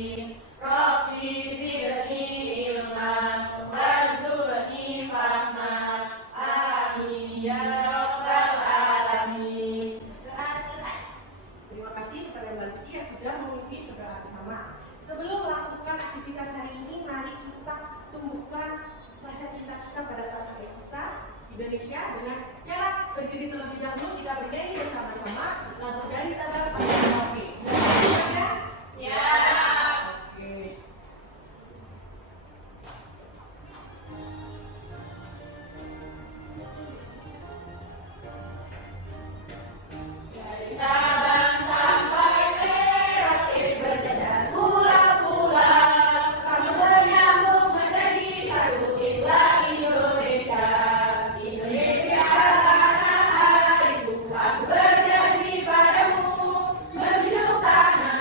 Rabbi zidni ilma warzuqni fahma. Amin ya rabbal alamin. Selesai. Terima kasih kepada Mbak Lucy yang sudah memimpin doa bersama. Sebelum melakukan aktivitas hari ini, mari kita tumbuhkan rasa cinta kita pada tanah air kita Indonesia dengan cara berdiri terlebih dahulu. Kita bernyanyi bersama-sama lagu dari Sabang sampai Merauke. Sudah siap ya? Siap. Oke. Dari Sabang sampai Merauke berjajar pulau-pulau, kami menyambung menjadi satu itulah Indonesia. Indonesia tanah airku, aku berjanji padamu, menjunjung tanah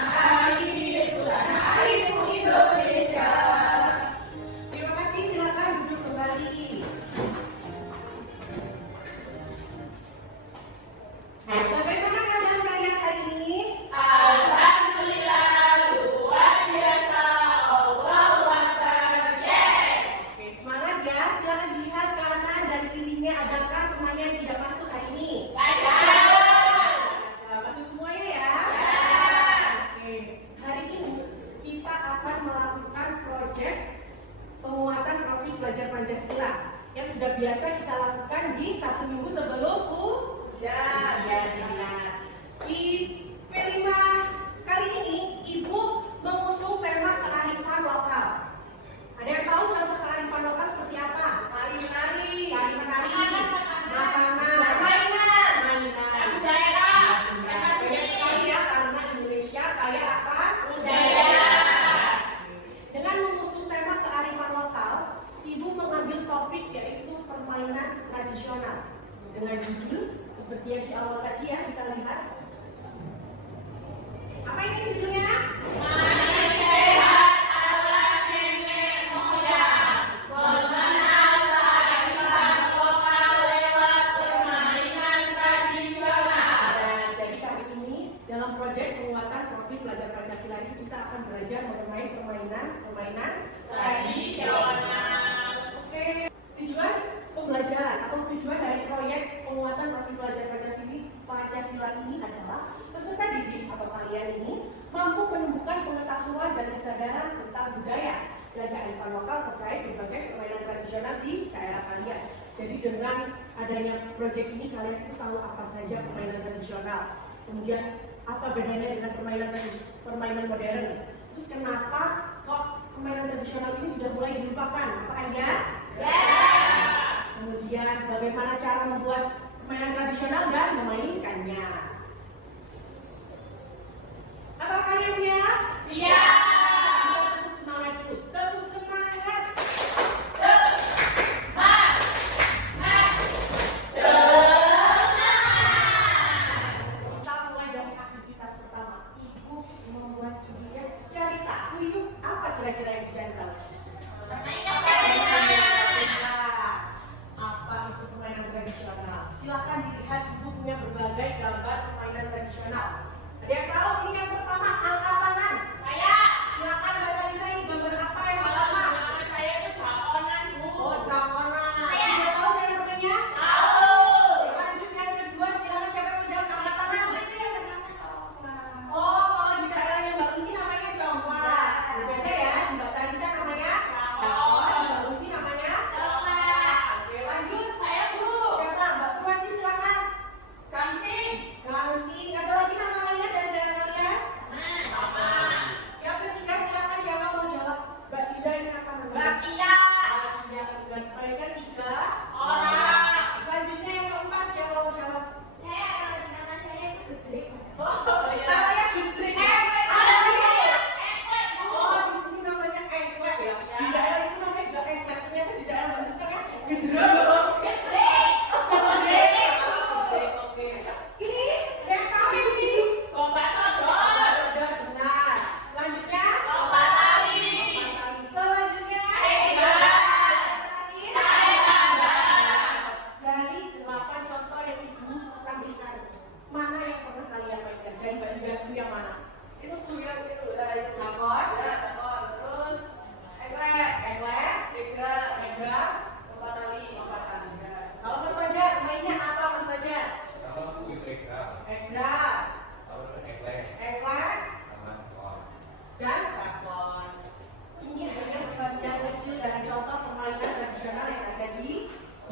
airku Indonesia. Terima kasih, silakan duduk kembali. Bagaimana keadaan kalian hari ini? Alhamdulillah, luar biasa. Allahu Akbar. Yes. Oke, semangat ya. Silakan lihat kanan dan kirinya, adakah temannya yang tidak masuk hari ini? Ada. Masuk semuanya ya? Oke, hari ini kita akan melakukan proyek penguatan profil belajar Pancasila yang sudah biasa kita lakukan di 1 minggu sebelum ujian. Di P5 kali ini, Ibu mengusung tema kearifan lokal. Ada yang tahu tema kearifan lokal seperti apa? Menari. Tari menari, makanan, mainan. Daerah. Banyak sekali ya, karena Indonesia kaya akan Budaya. Dengan mengusung tema kearifan lokal, Ibu mengambil topik yaitu permainan tradisional dengan judul seperti yang di awal tadi ya kita lihat. Apa ini judulnya? Main sehat ala nenek moyang, mengenal kearifan lokal lewat permainan tradisional. Nah, jadi kali ini dalam proyek penguatan profil belajar Pancasila ini kita akan belajar bermain permainan Tradisional. Oke, tujuan pembelajaran atau tujuan dari proyek penguatan profil belajar Pancasila ini adalah peserta didik atau kalian ini mampu menumbuhkan pengetahuan dan kesadaran tentang budaya dan kearifan lokal terkait berbagai permainan tradisional di daerah kalian. Jadi dengan adanya proyek ini kalian itu tahu apa saja permainan tradisional. Kemudian apa bedanya dengan permainan modern? Terus kenapa kok permainan tradisional ini sudah mulai dilupakan? Apakah ya? Kemudian bagaimana cara membuat permainan tradisional dan memainkannya? Apa kalian siap? Siap. Tepuk semangat dulu. Tepuk semangat. Kita mulai dari aktivitas pertama. Ibu membuat judulnya cerita tuyuk. Apa kira-kira yang dicari tahu? Apa itu permainan tradisional? Silakan dilihat, Ibu punya berbagai gambar permainan tradisional. Ada yang tahu ini yang pertama? Angkat tangan.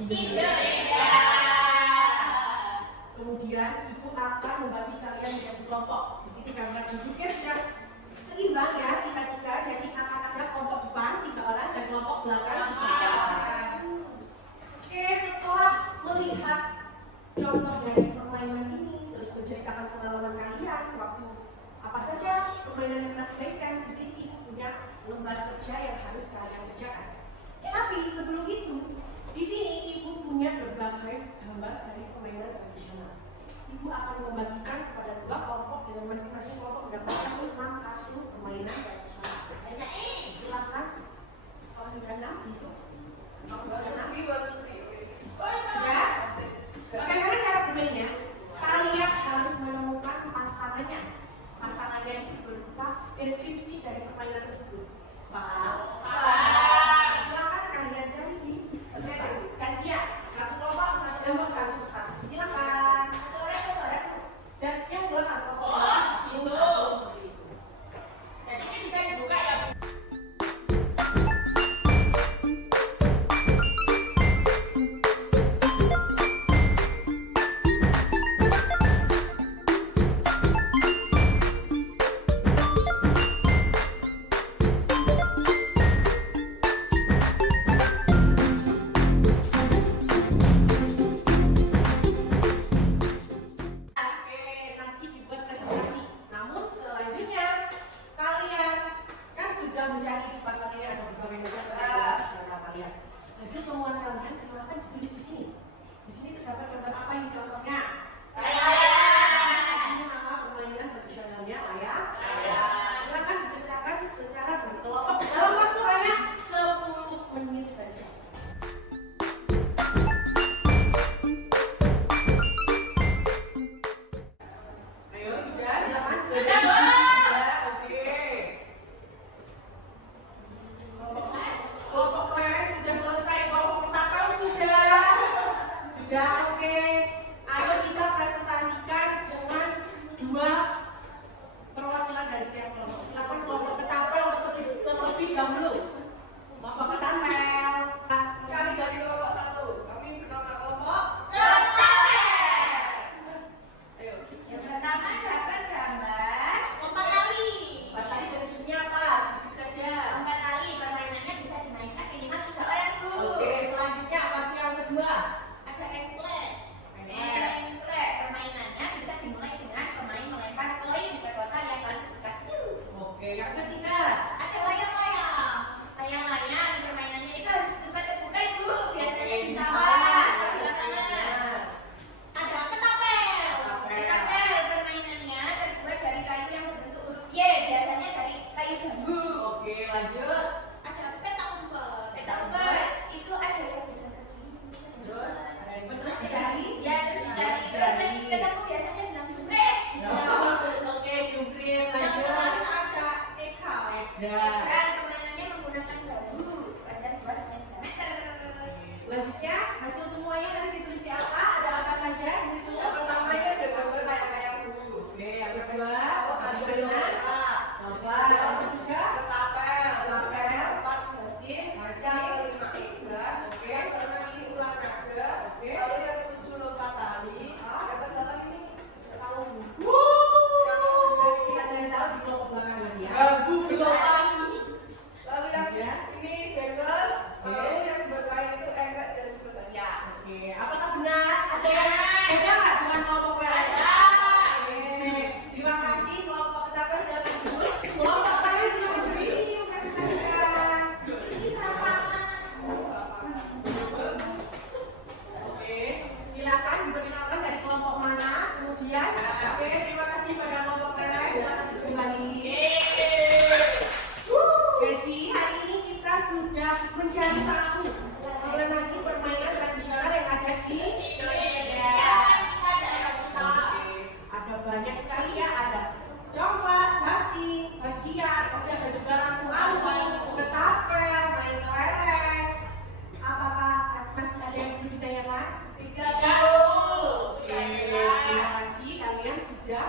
Indonesia. Kemudian ibu akan membagi kalian menjadi kelompok. Di sini kalian berpikir sudah seimbang ya, tiga-tiga. Jadi akan ada kelompok depan 3 orang dan kelompok belakang 3 orang. Oke, setelah melihat contoh dari permainan ini, terus menceritakan pengalaman kalian waktu apa saja permainan yang pernah dimainkan, di sini ibu punya lembar kerja yang harus kalian kerjakan. Tapi sebelum itu, di sini ibu punya berbagai gambar dari permainan tradisional. Ibu akan membagikan kepada 2 kelompok dengan masing-masing kelompok mendapatkan 6 kartu permainan tradisional. Silakan. Kalau sudah 6 itu. Kalau sudah 6. Sudah? Bagaimana cara bermainnya? Kalian harus menemukan pasangannya. Pasangannya itu berupa deskripsi dari permainan tersebut. Paham? Silakan kalian cari di gantian. Satu kelompok, satu. Silakan. Dan yang belakang kelompok itu seperti itu. Jadi ini bisa dibuka ya. Nanti dibuat presentasi. Namun selanjutnya kalian kan sudah mencari pasangannya atau berbagai macam cara kalian. Hasil temuan kalian silakan ditulis di sini. Di sini terdapat gambar apa yang contohnya? Ini nama permainan tradisionalnya layang. Silakan dikerjakan secara berkelompok dalam waktu hanya 10 menit saja. Ayo sudah, silakan. Sudah, Bu. Oke. Kelompok kelereng sudah selesai, kelompok ketapel sudah. Sudah, oke. Ayo kita presentasikan dengan 2 perwakilan dari setiap kelompok. Silakan kelompok ketapel terlebih dahulu. Kelompok ketapel. Kami dari kelompok 1, kami bernama kelompok Ayo. Yang pertama dapat gambar 4 tali. Pak tadi deskripsinya apa? Sedikit saja. 4 tali permainannya bisa dimainkan minimal 3 orang, Bu. Oke, selanjutnya apa yang kedua? Ada engklek. Engklek permainannya bisa dimulai dengan pemain melempar koin ke kotak yang paling dekat. Oke, yang ketiga. Ada layang-layang. Layang-layang permainannya itu harus di tempat terbuka, Ibu. Biasanya di sawah atau di lapangan. Ada ketapel. Ketapel permainannya terbuat dari kayu yang berbentuk huruf Y, biasanya dari kayu jambu. Oke, lanjut. Ada petak umpet. Petak umpet itu ada yang bisa begini. Terus ada yang terus dicari. Ya, terus dicari. Terus lagi ketemu biasanya bilang jumret. Oke, jungkir, Yang lanjut. kemarin ada eka. Dan Permainannya menggunakan bambu sepanjang 2 cm. selanjutnya hasil temuannya tadi ditulis di apa? Ada apa saja? Itu yang pertama ini ada gambar kayak dulu. Oke, yang kedua. Ada Permainan. coba, Apa? Yang ketiga. ketapel, Ketapel. yang keempat gasing, yang kelima ikan, Oke. yang keenam ini ular naga, Oke. lalu yang ketujuh lompat tali, yang kedelapan ini tahu. Kita cari tahu di kelompok belakang lagi ya. Lalu yang Ya. ini begal, lalu yang berlain itu enggot dan sebagainya. Oke, apakah benar? Ada yang beda nggak dengan kelompok lain? Ada. Oke, terima kasih kelompok ketapel silakan duduk. Kelompok lain silakan berdiri, presentasikan. Ini siapa? Oke, silakan diperkenalkan dari kelompok mana, kemudian. Oke, terima kasih pada kelompok lain silakan duduk kembali. Jadi hari ini kita sudah mencari tahu mengenai permainan tradisional yang ada di Indonesia. Ada banyak sekali ya, ada congklak, gasing, bagian, ada juga rangku-rangku, ketapel, main kelereng. Apakah masih ada yang perlu ditanyakan? Tidak. Oke, terima kasih kalian sudah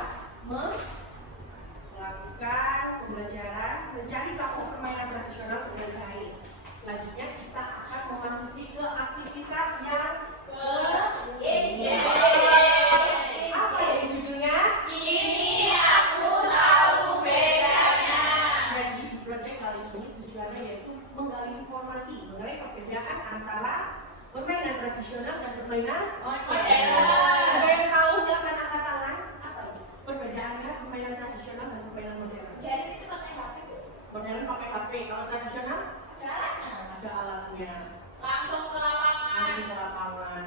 melakukan pembelajaran mencari tahu permainan tradisional dengan baik. Selanjutnya kita akan memasuki ke aktivitas yang project kali ini tujuannya yaitu menggali informasi mengenai perbedaan antara permainan tradisional dan permainan modern. Ada yang tahu silakan angkat tangan. Apa itu perbedaannya permainan tradisional dan permainan modern? Jadi itu pakai HP. Modern pakai HP, kalau tradisional Caranya ada alatnya. langsung ke lapangan. Masih ke lapangan,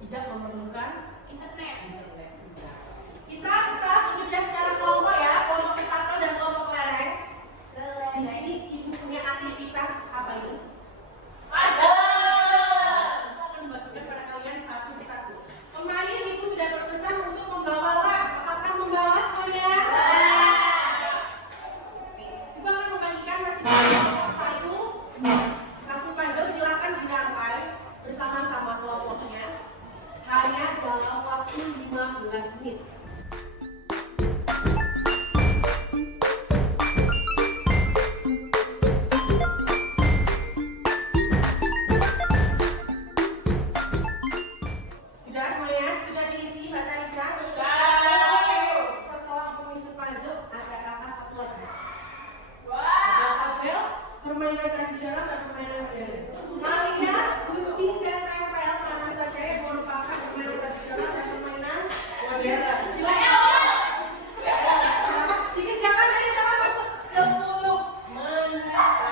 tidak memerlukan Internet. internet. Kita bekerja secara kelompok ya, kelompok kepala dan kelompok lereng. Di sini ibu punya aktivitas apa ini? Puzzle. Itu akan dibagikan pada kalian satu persatu. Kemarin ibu sudah berpesan untuk membawa lab. Apakah membawa semuanya? Ibu akan membagikan masing-masing satu puzzle. Silakan dirangkai bersama-sama kelompoknya. Hanya dalam waktu 15 menit. Sudah semuanya? Sudah diisi Mbak Tarika? Sudah. Setelah menyusun puzzle, ada kata satu lagi. Wah. Ada tabel permainan tradisional dan permainan modern. Kalian gunting dan tempel mana saja yang merupakan permainan tradisional dan permainan modern. Silakan. Dikerjakan dari dalam waktu 10 menit saja.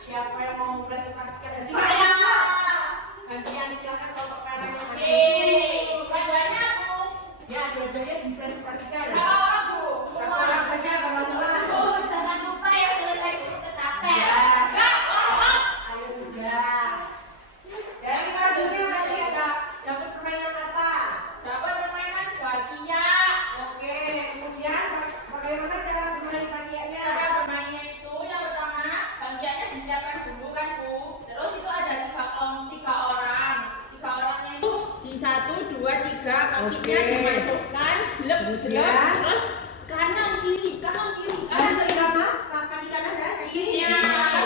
Siapa yang mau presentasikan dari sini? Gantian silakan kelompok lereng yang ada. Banyak aku. Ya, dua-duanya dipresentasikan. Berapa orang, Bu? Satu orang saja, teman-teman. Jangan lupa ya selesai dulu ke tapel. Ya. Enggak, orang. Ayo sudah. Dari puzzle-nya tadi ada dapat permainan apa? Dapat permainan bakia. Oke, kemudian bagaimana cara bermain bagiannya? Cara bermainnya itu yang pertama bagiannya disiapkan dulu kan Bu. Terus itu ada tiga orang. Tiga orangnya itu di 1, 2, 3 kakinya Oke. dimasukkan jelek Kemudian? terus kanan kiri Ada seirama, kaki kanan dan kaki kiri. Iya,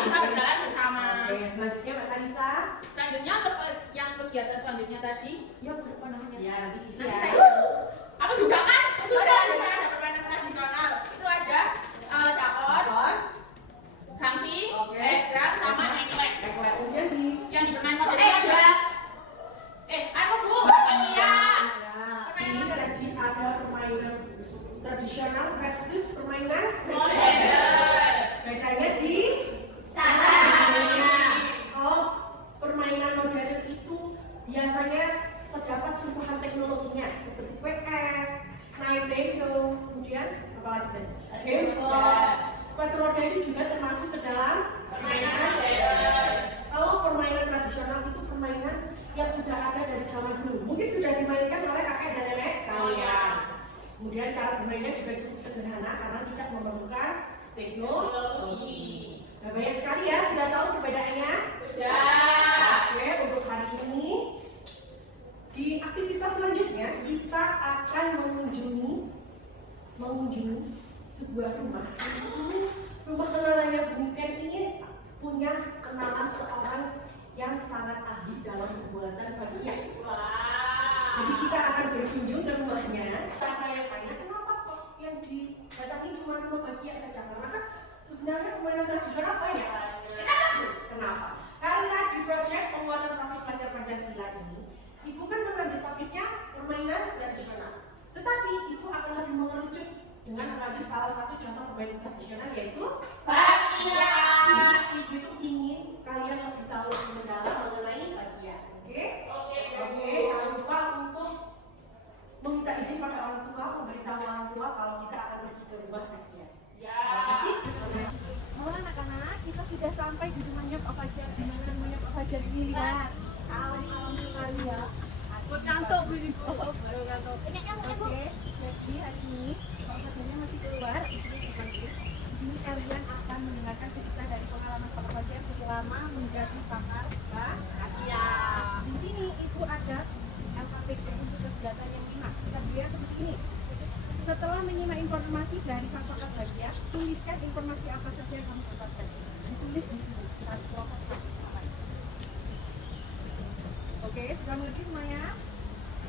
bisa berjalan bersama. Oke, selanjutnya Mbak Talisa. Selanjutnya untuk yang kegiatan selanjutnya tadi, ya apa namanya? Ya, nanti isi Nanti ya. saya aku juga kan sudah ada permainan tradisional. Itu ada dakon, Kon. gangsi, Oke. egrang, sama engklek. Kemudian di Yang di permainan modern ada anu Bu, iya. ini ada permainan tradisional versus permainan Modern. bedanya di Cara caranya. Kalau permainan modern itu biasanya terdapat sentuhan teknologinya seperti PS, Nintendo, kemudian apa lagi tadi? Game Box, sepatu roda itu juga termasuk ke dalam Permainan modern. Kalau permainan tradisional itu permainan yang sudah ada dari zaman dulu, mungkin sudah dimainkan oleh kakek dan nenek kalian. Kemudian cara bermainnya juga cukup sederhana karena tidak memerlukan teknologi. Nah, banyak sekali ya, sudah tahu perbedaannya? Sudah. Oke, untuk hari ini di aktivitas selanjutnya kita akan mengunjungi sebuah rumah. Rumah kenalannya Buken ini punya kenalan seorang yang sangat ahli dalam pembuatan bagian. Jadi kita akan berkunjung ke rumahnya. Siapa yang tanya kenapa kok yang didatangi cuma rumah bagian saja? Karena kan sebenarnya permainan tradisional apa ya? Kenapa? Karena di proyek penguatan topik pelajar Pancasila ini, ibu kan mengambil topiknya permainan tradisional. Tetapi ibu akan lebih mengerucut dengan mengambil salah satu contoh permainan tradisional yaitu Bakia. Ibu itu ingin kalian lebih tahu lebih mendalam mengenai bagian. Oke? Oke. Oke, jangan lupa untuk meminta izin pada orang tua, memberitahu orang tua kalau kita akan pergi ke rumah bagian. Ya. Oh anak-anak, kita sudah sampai di rumahnya Pak Fajar. Di mana rumahnya Pak Fajar ini? Lihat. Alam sekali ya. Ngantuk Bu. Oh, baru ngantuk. Oke, jadi hari ini Pak Fajarnya masih keluar. Di sini dipanggil. Di sini kalian akan mendengarkan cerita dari pengalaman Pak Fajar selama menjadi pakar bahagia. Di sini ibu ada LKPD untuk kegiatan yang 5. Kita lihat seperti ini. Setelah menyimak informasi dari satu kata bagian, tuliskan informasi apa saja yang kamu dapatkan. Ditulis di sini, satu kelompok satu sama. Oke, sudah mengerti semuanya?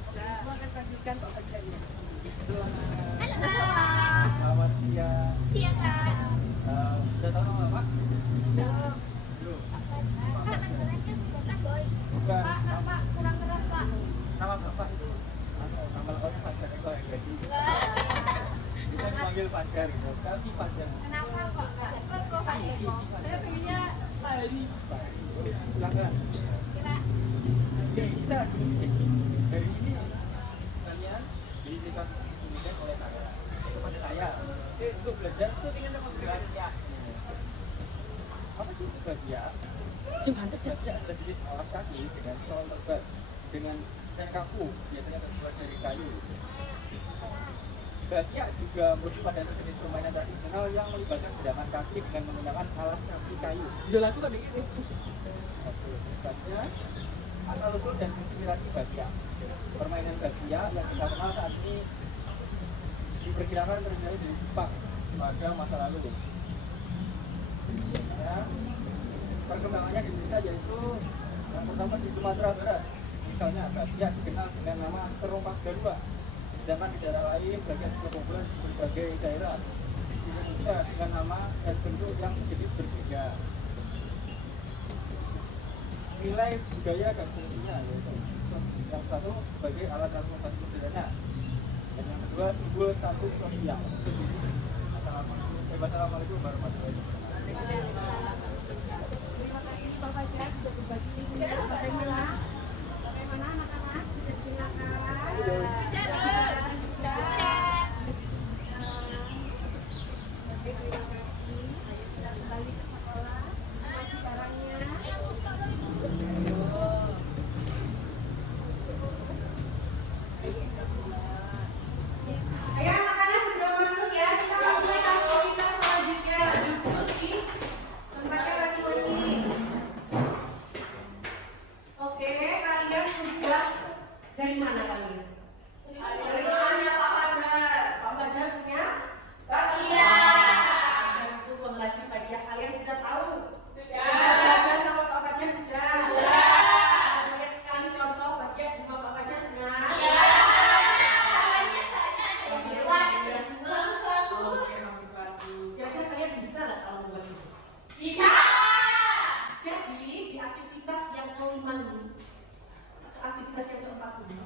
Oke, aku akan lanjutkan Pak Fajar ya. Halo Kak. Selamat siang. Siang Kak. Sudah tahu nama Pak? Belum. Belum. Kak, panggilannya bukan Boy. Bukan. Pak, kurang keras Pak. Nama Bapak itu nama lengkapnya Fajar Eko ya. Jadi kita dipanggil Fajar gitu. Kaki Fajar. Kenapa kok Kak? Kok Pak Eko? Saya pengennya Hari. Silakan. Kira Oke, kita di sini. Dari ini kalian diberikan pendidikan oleh saya. Kepada saya. Untuk belajar dengan bahagia. Apa sih itu bahagia? Bahagia adalah jenis alas kaki dengan soal lebat dengan dan kaku, biasanya terbuat dari kayu. Bahagia juga merujuk pada sejenis permainan tradisional yang melibatkan gerakan kaki dengan menggunakan alas kaki kayu. Dia lakukan ini. Misalnya, asal usul dan inspirasi bahagia. Permainan bahagia yang kita kenal saat ini diperkirakan terjadi dari Jepang pada masa lalu. Ya, perkembangannya di Indonesia yaitu yang pertama di Sumatera Barat. Misalnya bahagia dikenal dengan nama terompak Garuda. Sedangkan di daerah lain bahagia juga populer di berbagai daerah di Indonesia dengan nama dan bentuk yang sedikit berbeda. Nilai budaya dan fungsinya yaitu yang satu sebagai alat transportasi sederhana dan yang kedua simbol status sosial. Assalamualaikum warahmatullahi wabarakatuh. terima kasih Pak Fajar sudah berbagi ilmunya. Bagaimana anak-anak sudah silakan? Sudah. Oke, terima kasih. Ayo kita kembali ke sekolah. Masih barangnya. Ayo anak-anak sudah masuk ya. Kita akan mulai aktivitas selanjutnya. Duduk di tempatnya masing-masing. Oke, kalian sudah dari mana kalian? Dari rumahnya Pak Fajar. Pak Fajar punya? Bahagia. Dan itu pembelajar bahagia kalian sudah tahu? Sudah. Belajar sama Pak Fajar sudah? Banyak sekali contoh bahagia di rumah Pak Fajar punya? Namanya banyak ada hewan. Bagus-bagus. Oke, bagus-bagus. Kira-kira kalian bisa nggak kalau membuat itu? Bisa. Jadi di aktivitas yang kelima ini, atau aktivitas yang keempat ini,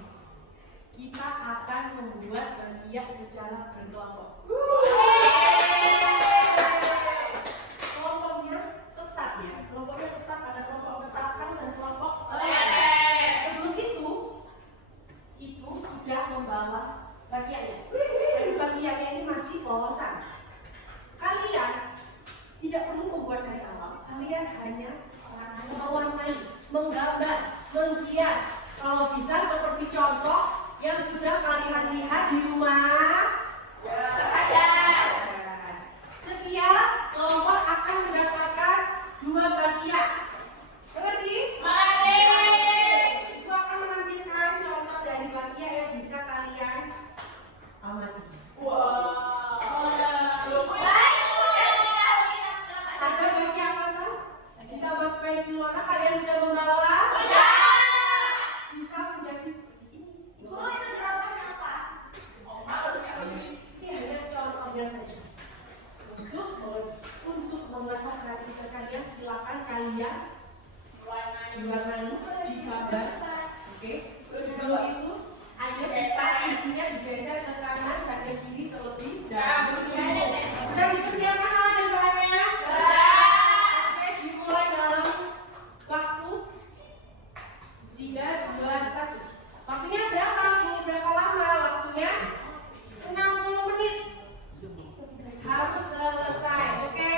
kita akan membuat bahagia secara berkelompok. Kelompoknya tetap ya, kelompoknya tetap ada kelompok tetapkan dan kelompok. Sebelum itu, ibu sudah membawa bagiannya. Tapi bagiannya ini masih pohosan. Kalian tidak perlu membuat dari awal. Kalian hanya mewarnai, menggambar, menghias. Kalau bisa seperti contoh yang sudah kalian lihat di rumah. Setiap kelompok akan mendapatkan 2 bagian. Mengerti? Ibu akan menampilkan contoh dari bagian yang bisa kalian amati. Ada bagian apa San? Ditambah pensil warna kalian sudah membawa? Bisa menjadi seperti ini. Bu, itu gerobaknya apa? Ini hanya contohnya saja. Untuk mengasah kreativitas kalian, silakan kalian warnai, digambar. Oke. Sebelum itu, ayo kita isinya digeser ke kanan dan ke kiri terlebih dahulu. Sudah dipersiapkan alat dan bahannya? Oke, dimulai dalam waktu 3, 2, 1. Waktunya berapa? Berapa lama waktunya? 60 menit. Harus selesai, oke?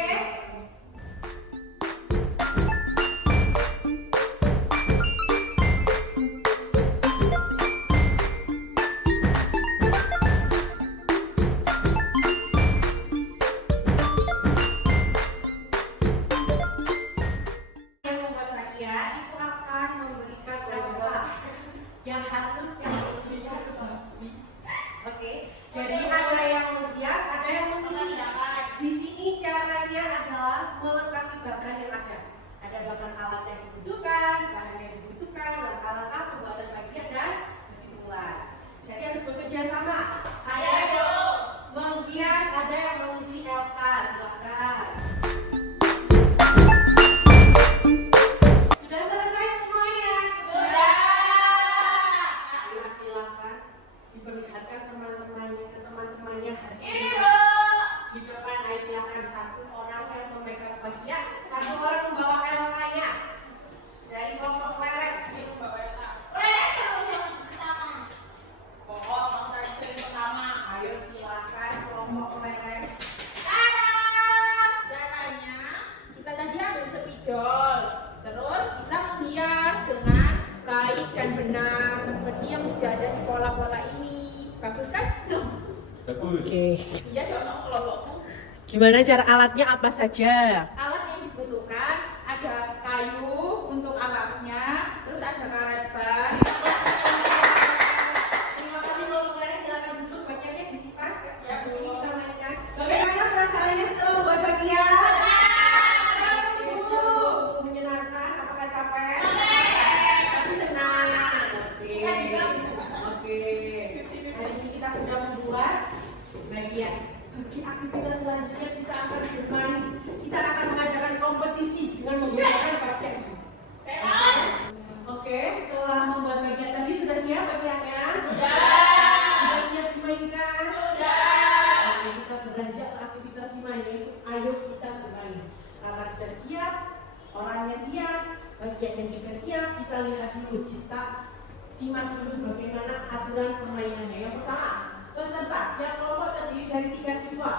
Oke. Iya dong, kelompokmu. Gimana cara alatnya apa saja? Alat yang dibutuhkan ada kayu untuk alasnya, terus ada karet ban. Terima kasih kalau kalian silakan duduk, bagiannya disimpan. Ya, di sini kita mainkan. Bagaimana perasaannya setelah membuat bagian? Menyenangkan, apakah capek? Tapi senang. Oke. Hari ini kita sudah membuat bagian. Bagi aktivitas selanjutnya kita akan bermain. Kita akan mengadakan kompetisi dengan menggunakan bagian. Oke, setelah membuat bagian tadi sudah siap bagiannya? Sudah siap dimainkan? Oke, kita beranjak ke aktivitas 5 yaitu ayo kita bermain. Karena sudah siap, orangnya siap, bagiannya juga siap. Kita lihat dulu, kita simak dulu bagaimana aturan permainannya. Yang pertama, peserta setiap kelompok terdiri dari 3 siswa.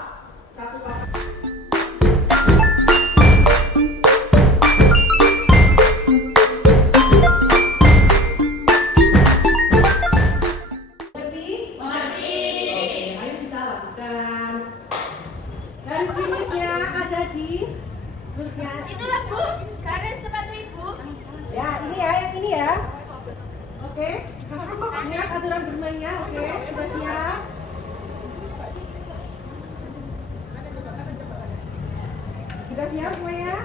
Satu kelompok. Oke, ayo kita lakukan. Garis finishnya ada di kursinya. Itulah Bu, garis sepatu Ibu. Ya, ini ya, yang ini ya. Oke, ingat aturan bermainnya. Oke, sudah siap. Sudah siap semuanya?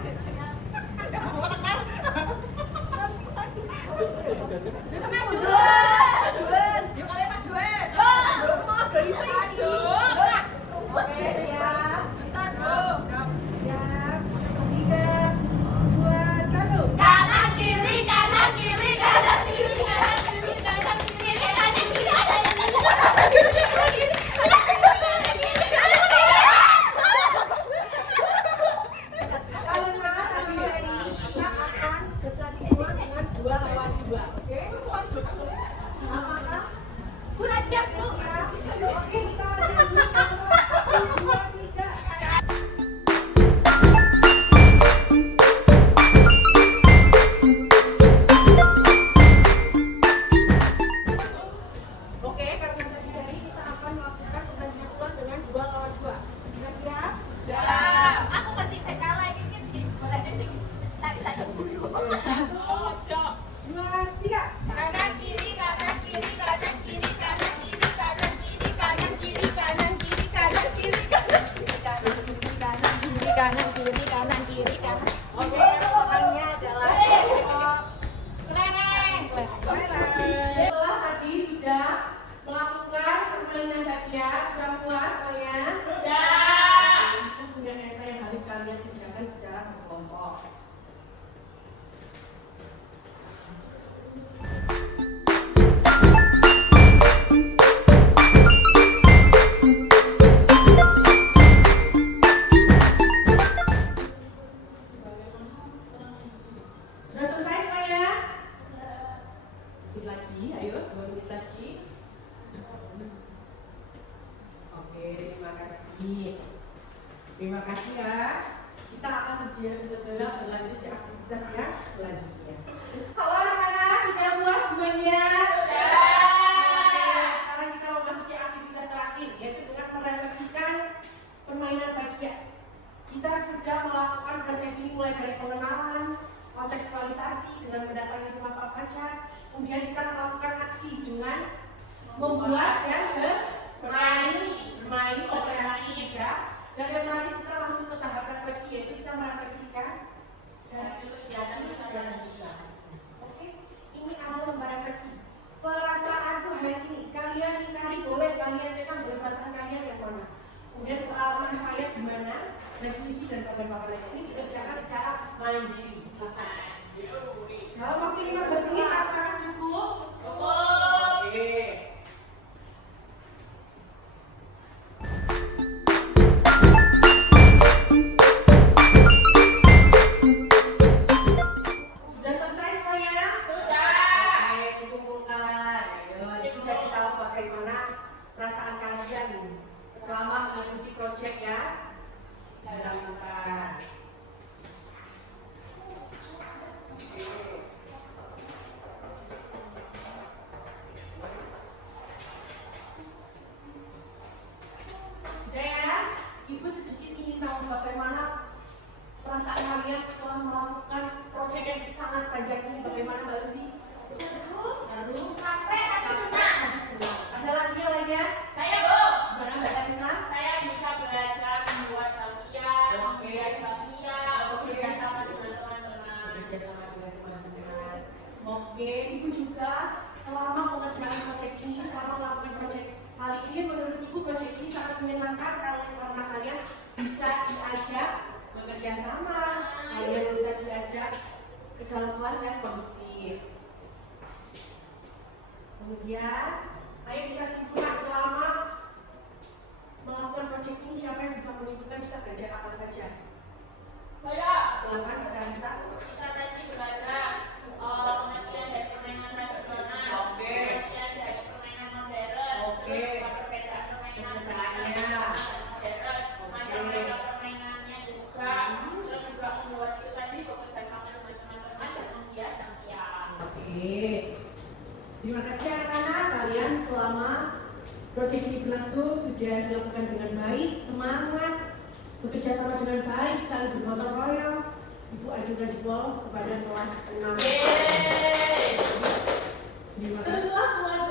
Oke, siap. Siap. 3, 2, 1. Kanan kiri, kanan kiri, kanan kiri, kanan kiri, kanan kiri, kanan kiri, kanan kiri, Karena tadi seri kita akan bertanding dengan 2 lawan 2. Oke? Apakah? Kurang siap Bu. Oke, kita lanjut dulu. 1, 2, 3. Oke, karena tadi seri kita akan melakukan pertandingan ulang dengan 2 lawan 2. Sudah siap? Aku ngerti kalah ini boleh sih. Tadi saja dulu. 1, 2, 3. Kanan kiri, kanan kiri, kanan kiri, kanan kiri, kanan kiri, kanan kiri, kanan kiri, kanan kiri, kanan kiri, kanan kiri, kanan kiri, kanan kiri, kanan kiri, kanan. Oke, pertanyaannya adalah Kelereng. setelah tadi sudah melakukan permainan bagian, sudah puas semuanya? Itu punya esa yang harus kalian kerjakan secara berkelompok. Sudah selesai semuanya? Sedikit lagi, ayo 2 menit lagi. Oke, terima kasih. Terima kasih ya. Kita akan segera berlanjut ke aktivitas yang selanjutnya. Halo anak-anak, sudah puas semuanya? Sekarang kita memasuki aktivitas terakhir, yaitu dengan merefleksikan permainan bagian. Kita sudah melakukan proyek ini mulai dari pengenalan, kontekstualisasi dengan mendatangi rumah Pak Pacar, kemudian kita melakukan aksi dengan membuat dan bermain operasi juga, dan yang terakhir kita langsung ke tahap refleksi, yaitu kita merefleksikan dari hasil perjalanan kita. Oke, ini adalah lembar refleksi. Perasaan tuh hari ini kalian ingkari, boleh kalian cetak dari perasaan kalian yang mana. Kemudian pengalaman saya gimana, definisi dan papan-papan ini dikerjakan secara mandiri. Kalau masih 15 menit apakah cukup? Oke. Sudah selesai semuanya? Oke, dikumpulkan. Ayo, bisa kita tahu bagaimana perasaan kalian selama mengikuti proyek ya. Dilakukan. setelah melakukan proyek yang sangat panjang ini, bagaimana Mbak Lucy? Seru. Capek tapi senang. Ada lagi yang lainnya? Saya Bu. Gimana Mbak Talisa? Saya bisa belajar membuat tausiah, Oke. membuat tausiah, bekerja sama dengan teman-teman. Bekerja sama dengan teman-teman. Oke, Ibu juga selama mengerjakan proyek ini, selama melakukan proyek kali ini, menurut Ibu proyek ini sangat menyenangkan karena kalian bisa diajak bekerja sama, kalian bisa diajak ke dalam kelas yang kondusif. Kemudian, ayo kita simpulkan selama melakukan proyek ini siapa yang bisa menunjukkan kita belajar apa saja? Saya. Silakan Kak Anissa. Kita tadi belajar pengertian dari permainan tradisional, Oke. pengertian dari permainan modern, Oke. terus perbedaan permainan Perbedaannya. modern, macam-macam permainannya juga, terus juga membuat itu tadi bekerja sama dengan teman-teman dan menghias dan piala. Oke. Terima kasih anak-anak, kalian selama proyek ini berlangsung sudah dilakukan dengan baik, semangat, bekerja sama dengan baik, saling bergotong royong. Ibu ajukan jempol kepada kelas 6. Yeay. Terima kasih. Teruslah semangat